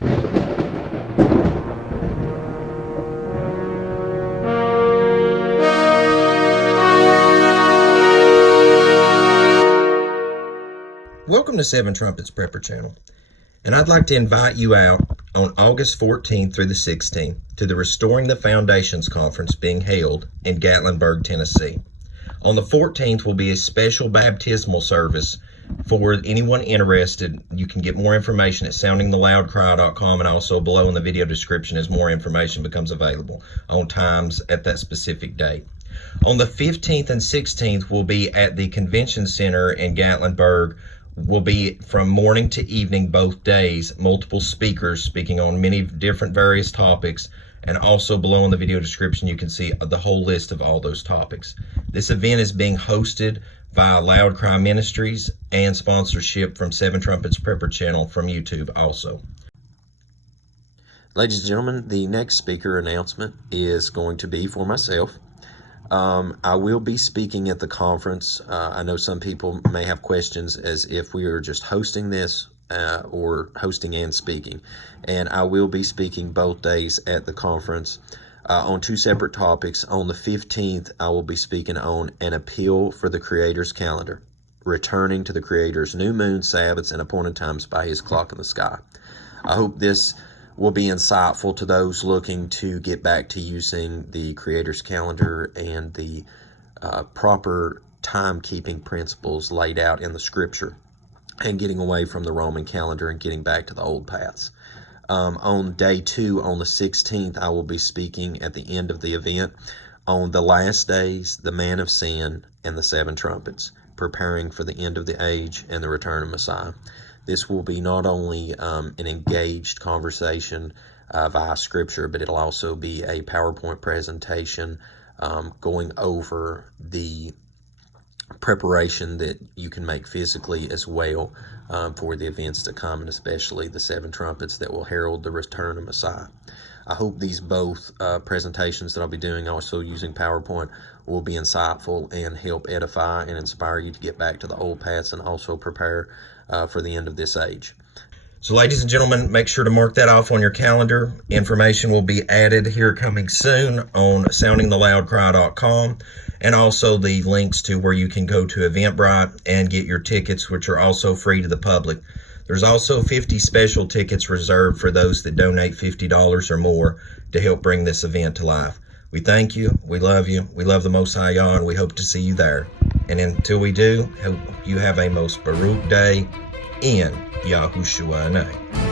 Welcome to 7 Trumpets Prepper channel, and I'd like to invite you out on August 14th through the 16th to the Restoring the Foundations Conference being held in Gatlinburg, Tennessee. On the 14th will be a special baptismal service for anyone interested. You can get more information at soundingtheloudcry.com, and also below in the video description as more information becomes available on times at that specific date. On the 15th and 16th will be at the Convention Center in Gatlinburg. Will be from morning to evening both days, multiple speakers speaking on many different various topics, and also below in the video description you can see the whole list of all those topics. This event is being hosted via Loud Cry Ministries and sponsorship from 7 Trumpets Prepper channel from YouTube also. Ladies and gentlemen, the next speaker announcement is going to be for myself. I will be speaking at the conference. I know some people may have questions as if we are just hosting this or hosting and speaking. And I will be speaking both days at the conference on two separate topics. On the 15th, I will be speaking on an appeal for the Creator's calendar, returning to the Creator's new moon, Sabbaths, and appointed times by His clock in the sky. I hope this will be insightful to those looking to get back to using the Creator's calendar and the proper timekeeping principles laid out in the Scripture, and getting away from the Roman calendar and getting back to the old paths. On day 2, on the 16th, I will be speaking at the end of the event on the last days, the man of sin, and the 7 trumpets, preparing for the end of the age and the return of Messiah. This will be not only an engaged conversation via Scripture, but it'll also be a PowerPoint presentation going over the preparation that you can make physically as well for the events to come, and especially the 7 trumpets that will herald the return of Messiah. I hope these both presentations that I'll be doing, also using PowerPoint, will be insightful and help edify and inspire you to get back to the old paths and also prepare for the end of this age. So ladies and gentlemen, make sure to mark that off on your calendar. Information will be added here coming soon on soundingtheloudcry.com, and also the links to where you can go to Eventbrite and get your tickets, which are also free to the public. There's also 50 special tickets reserved for those that donate $50 or more to help bring this event to life. We thank you, we love the Most High Yah, and we hope to see you there. And until we do, hope you have a most Baruch day in Yahushua's name.